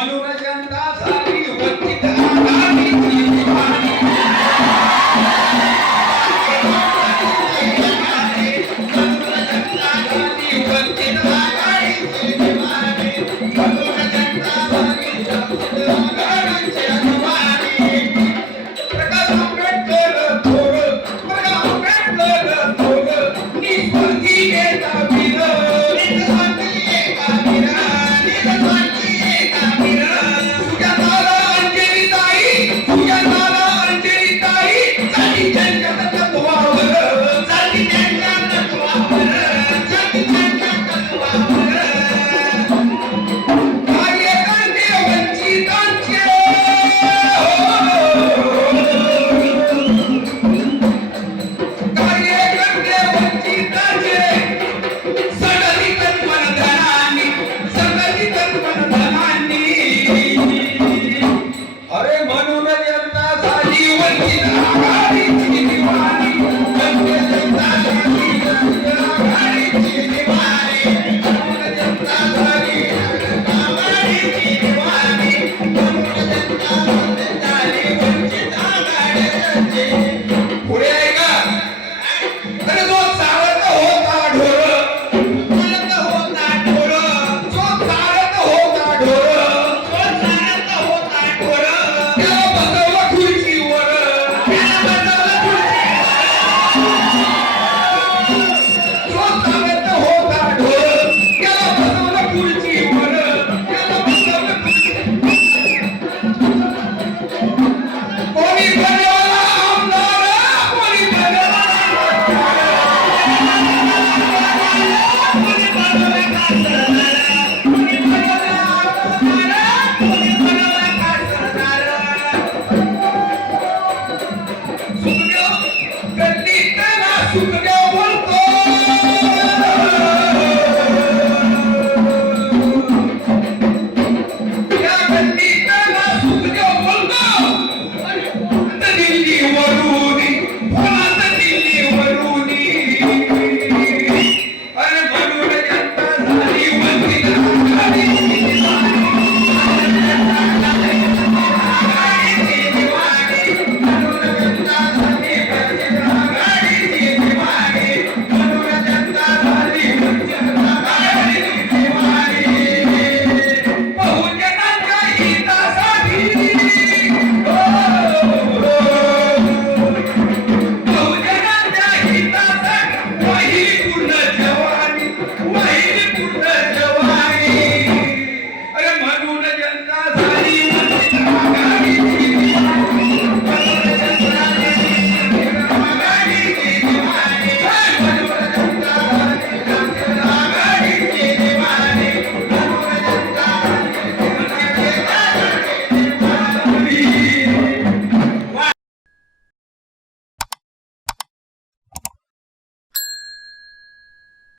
ಮನುರಜಂತ ಸಾರಿ ಹೊತ್ತಿ Super